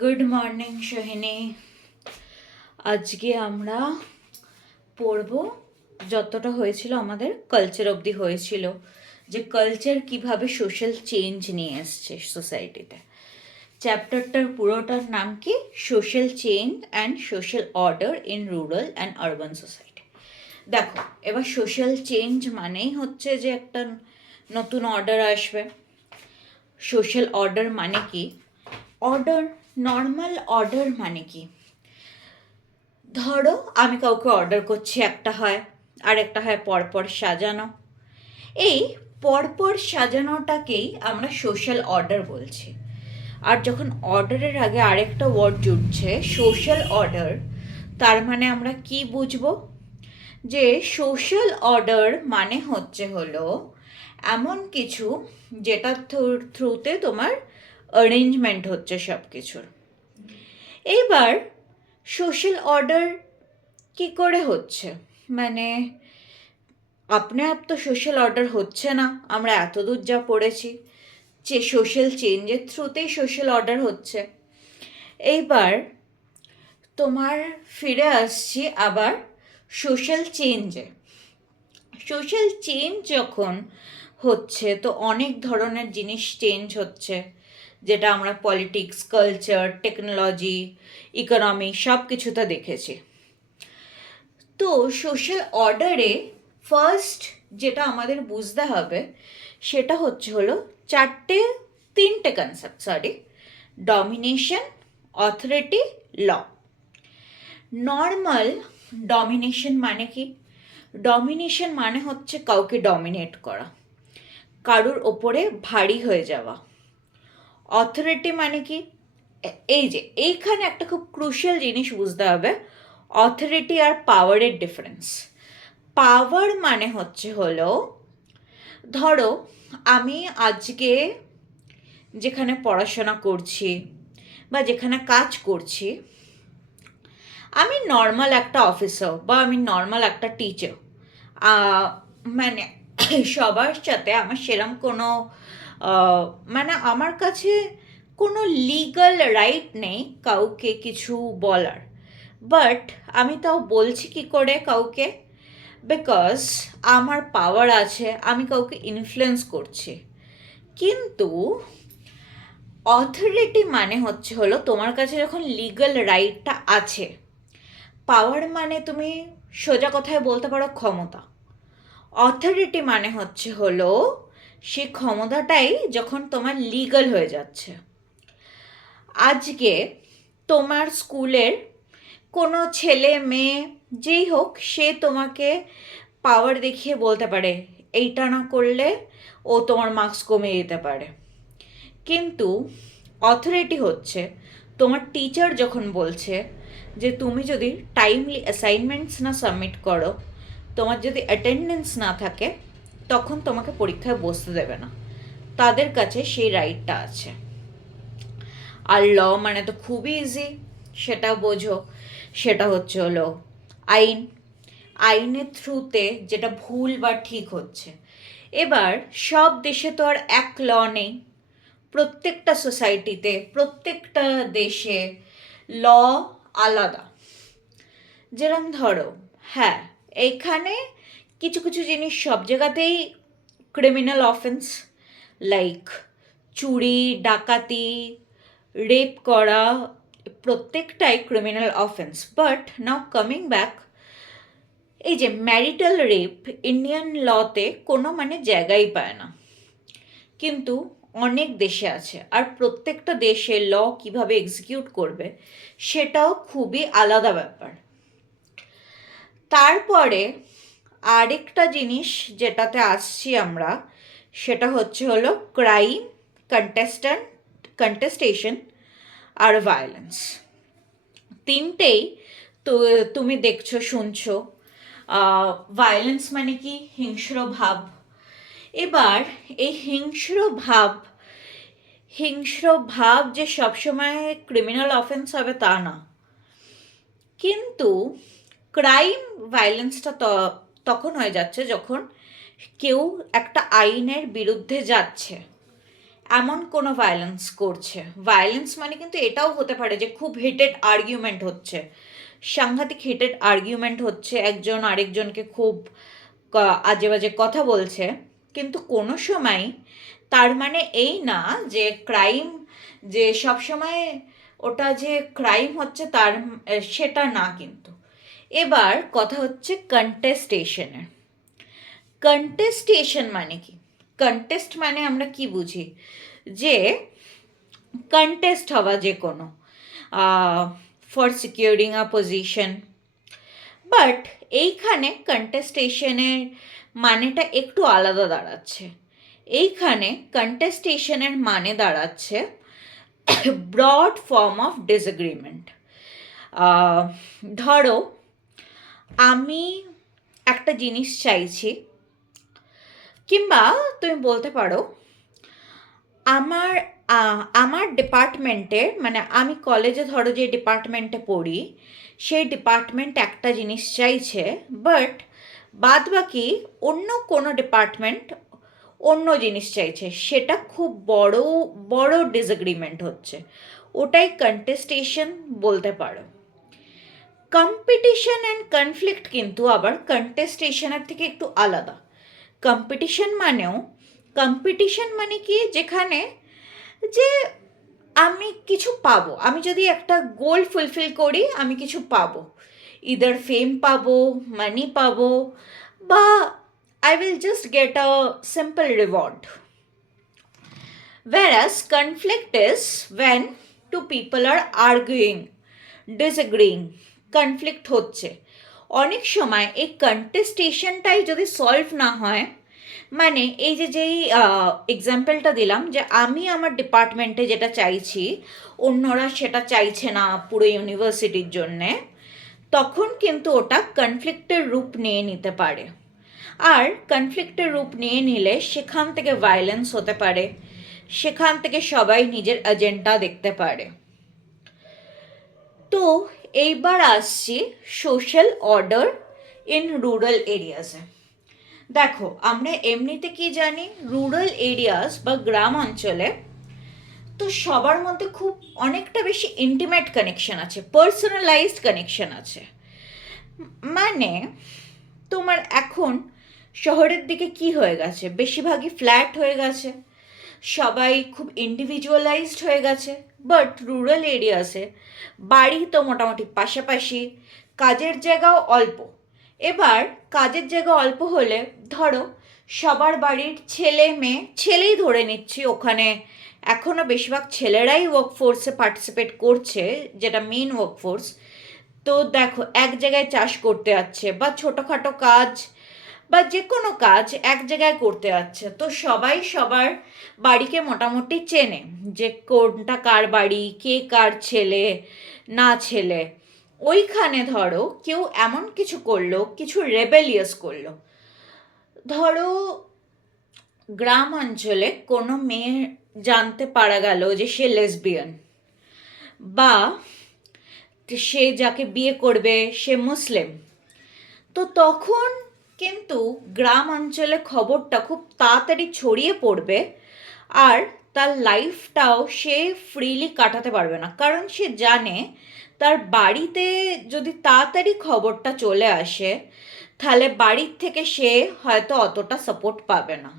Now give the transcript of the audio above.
Good morning Sohini. আজকে আমরা পড়ব যতটা হয়েছিল আমাদের কালচার অবধি হয়েছিল, যে কালচার কিভাবে সোশ্যাল চেঞ্জ নিয়ে এসছে সোসাইটিতে। চ্যাপ্টারটার পুরোটার নাম কি? Social change and social order in rural and urban society. দেখো, এবার সোশ্যাল চেঞ্জ মানেই হচ্ছে যে একটা নতুন অর্ডার আসবে। সোশ্যাল অর্ডার মানে কি? অর্ডার, নর্মাল অর্ডার মানে কি? ধরো আমি কাউকে অর্ডার করছি, একটা হয়, আর একটা হয় পরপর সাজানো। এই পরপর সাজানোটাকেই আমরা সোশ্যাল অর্ডার বলছি। আর যখন অর্ডারের আগে আরেকটা ওয়ার্ড জুড়ছে সোশ্যাল অর্ডার, তার মানে আমরা কি বুঝবো? যে সোশ্যাল অর্ডার মানে হলো এমন কিছু যেটার থ্রুতে তোমার অ্যারেঞ্জমেন্ট হচ্ছে সব কিছুর। এইবার সোশ্যাল অর্ডার কি করে হচ্ছে? মানে আপনি আপ তো সোশ্যাল অর্ডার হচ্ছে না। আমরা এতদূর যা পড়েছি যে সোশ্যাল চেঞ্জের থ্রুতেই সোশ্যাল অর্ডার হচ্ছে। এইবার তোমার ফিরে আসছি আবার সোশ্যাল চেঞ্জে। সোশ্যাল চেঞ্জ যখন হচ্ছে তো অনেক ধরনের জিনিস চেঞ্জ হচ্ছে, যেটা আমরা পলিটিক্স, কালচার, টেকনোলজি, ইকোনমি সব কিছুতে দেখেছি। তো সোশ্যাল অর্ডারে ফার্স্ট যেটা আমাদের বুঝতে হবে সেটা হলো তিনটে কনসেপ্ট, ডমিনেশন, অথরিটি, ল। নর্মাল ডমিনেশন মানে কি? ডমিনেশন মানে হচ্ছে কাউকে ডমিনেট করা, কারোর ওপরে ভারী হয়ে যাওয়া। অথরিটি মানে কি? এইখানে একটা খুব ক্রুশিয়াল জিনিস বুঝতে হবে, অথরিটি আর পাওয়ারের ডিফারেন্স। পাওয়ার মানে হলো ধরো আমি আজকে যেখানে পড়াশোনা করছি বা যেখানে কাজ করছি, আমি নর্মাল একটা অফিসার বা আমি নর্মাল একটা টিচার, মানে সবার সাথে আমার সেরম কোনো মানে আমার কাছে কোনো লিগাল রাইট নেই কাউকে কিছু বলার। বাট আমি তাও বলছি কি করে কাউকে? বিকজ আমার পাওয়ার আছে, আমি কাউকে ইনফ্লুয়েন্স করছি। কিন্তু অথরিটি মানে হলো তোমার কাছে যখন লিগাল রাইটটা আছে। পাওয়ার মানে তুমি সোজা কথায় বলতে পারো ক্ষমতা। অথরিটি মানে হলো সেই ক্ষমতাটাই যখন তোমার লিগাল হয়ে যাচ্ছে। আজকে তোমার স্কুলের কোনো ছেলে মেয়ে যেই হোক, সে তোমাকে পাওয়ার দেখিয়ে বলতে পারে এইটা না করলে ও তোমার মার্কস কমিয়ে দিতে পারে। কিন্তু অথরিটি হচ্ছে তোমার টিচার যখন বলছে যে তুমি যদি টাইমলি অ্যাসাইনমেন্টস না সাবমিট করো, তোমার যদি অ্যাটেন্ডেন্স না থাকে, তখন তোমাকে পরীক্ষায় বসতে দেবে না। তাদের কাছে সেই রাইটটা আছে। আর ল মানে তো খুবই ইজি, সেটা বোঝো। সেটা হলো আইন। আইনের থ্রুতে যেটা ভুল বা ঠিক হচ্ছে। এবার সব দেশে তো আর এক ল নেই। প্রত্যেকটা সোসাইটিতে, প্রত্যেকটা দেশে ল আলাদা। যেরকম ধরো, হ্যাঁ, এখানে কিছু কিছু জিনিস সব জায়গাতেই ক্রিমিনাল অফেন্স, লাইক চুরি, ডাকাতি, রেপ করা, প্রত্যেকটাই criminal offence. But now coming back, এই যে ম্যারিটাল রেপ ইন্ডিয়ান লতে কোনো জায়গাই পায় না, কিন্তু অনেক দেশে আছে। আর প্রত্যেকটা দেশে ল কিভাবে এক্সিকিউট করবে সেটাও খুবই আলাদা ব্যাপার। তারপরে আরেকটা জিনিস যেটাতে আসছি আমরা, সেটা হলো ক্রাইম, কন্টেস্টেশন আর ভায়োলেন্স। তিনটেই তো তুমি দেখছো, শুনছো। ভায়োলেন্স মানে কি? হিংস্র ভাব। এবার এই হিংস্র ভাব যে সবসময় ক্রিমিনাল অফেন্স হবে তা না, কিন্তু ক্রাইম, ভায়োলেন্সটা তখন হয়ে যাচ্ছে যখন কেউ একটা আইনের বিরুদ্ধে যাচ্ছে, এমন কোনো ভায়োলেন্স করছে। ভায়োলেন্স মানে কিন্তু এটাও হতে পারে যে খুব হিটেড আর্গুমেন্ট হচ্ছে, সাংঘাতিক হিটেড আর্গুমেন্ট হচ্ছে, একজন আরেকজনকে খুব আজে বাজে কথা বলছে, কিন্তু কোনো সময় তার মানে এই না যে ক্রাইম, যে সবসময় ওটা যে ক্রাইম হচ্ছে তার সেটা না কিন্তু। এবার কথা হচ্ছে কন্টেস্টেশনের। কন্টেস্টেশন মানে কি? কন্টেস্ট মানে আমরা কি বুঝি? যে কন্টেস্ট হওয়া, যে কোনো for securing a position. But এইখানে কন্টেস্টেশনের মানেটা একটু আলাদা দাঁড়াচ্ছে। এইখানে কন্টেস্টেশনের মানে দাঁড়াচ্ছে ব্রড ফর্ম অফ ডিসএগ্রিমেন্ট। ধরো আমি একটা জিনিস চাইছি, কিংবা তুমি বলতে পারো আমার আমার ডিপার্টমেন্টে, মানে আমি কলেজে ধরো যে ডিপার্টমেন্টে পড়ি, সেই ডিপার্টমেন্ট একটা জিনিস চাইছে, বাট বাদ বাকি অন্য কোনো ডিপার্টমেন্ট অন্য জিনিস চাইছে, সেটা খুব বড় বড় ডিসএগ্রিমেন্ট হচ্ছে, ওটাই কন্টেস্টেশন বলতে পারো। কম্পিটিশন অ্যান্ড কনফ্লিক্ট কিন্তু আবার কন্টেস্টেশনের থেকে একটু আলাদা। কম্পিটিশন মানে কি, যেখানে যে আমি কিছু পাবো, আমি যদি একটা গোল ফুলফিল করি আমি কিছু পাবো, ইদার ফেম পাবো, মানি পাবো, বা I will just get a simple reward. Whereas conflict is when two people are arguing, disagreeing, conflict হচ্ছে। অনেক সময় এই কন্টেস্টেশনটাই যদি সলভ না হয়, মানে এই যেই এক্সাম্পলটা দিলাম, যে আমি আমার ডিপার্টমেন্টে যেটা চাইছি অন্যরা সেটা চাইছে না পুরো ইউনিভার্সিটির জন্যে, তখন কিন্তু ওটা কনফ্লিক্টের রূপ নিয়ে নিতে পারে। আর কনফ্লিক্টের রূপ নিয়ে নিলে সেখান থেকে ভায়োলেন্স হতে পারে, সেখান থেকে সবাই নিজের এজেন্ডা দেখতে পারে। তো এইবার আসছি সোশ্যাল অর্ডার ইন রুরাল এরিয়াসে। দেখো আমরা এমনিতে কি জানি, রুরাল এরিয়াস বা গ্রাম অঞ্চলে তো সবার মধ্যে খুব অনেকটা বেশি ইন্টিমেট কানেকশন আছে, পার্সোনালাইজড কানেকশন আছে। মানে তোমার এখন শহরের দিকে কি হয়ে গেছে, বেশিরভাগই ফ্ল্যাট হয়ে গেছে, সবাই খুব ইন্ডিভিজুয়ালাইজড হয়ে গেছে। বাট রুরাল এরিয়াসে বাড়ি তো মোটামুটি পাশাপাশি, কাজের জায়গাও অল্প। এবার কাজের জায়গা অল্প হলে ধরো সবার বাড়ির ছেলে মেয়ে, ছেলেই ধরে নিচ্ছি, ওখানে এখনও বেশিরভাগ ছেলেরাই ওয়ার্কফোর্সে পার্টিসিপেট করছে, যেটা মেন ওয়ার্কফোর্স। তো দেখো এক জায়গায় চাষ করতে যাচ্ছে, বা ছোটোখাটো কাজ বা যে কোনো কাজ এক জায়গায় করতে যাচ্ছে, তো সবাই সবার বাড়িকে মোটামুটি চেনে, যে কোনটা কার বাড়ি, কে কার ছেলে না ছেলে। ওইখানে ধরো কেউ এমন কিছু করলো, কিছু রেবেলিয়াস করলো, ধরো গ্রাম অঞ্চলে কোনো মেয়ে জানতে পারা গেল যে সে লেসবিয়ান, বা সে যাকে বিয়ে করবে সে মুসলিম, তো তখন কিন্তু গ্রাম অঞ্চলে খবরটা খুব তাড়াতাড়ি ছড়িয়ে পড়বে, আর তার লাইফটাও সে ফ্রিলি কাটাতে পারবে না, কারণ সে জানে তার বাড়িতে যদি তাড়াতাড়ি খবরটা চলে আসে, তাহলে বাড়ির থেকে সে হয়তো অতটা সাপোর্ট পাবে না।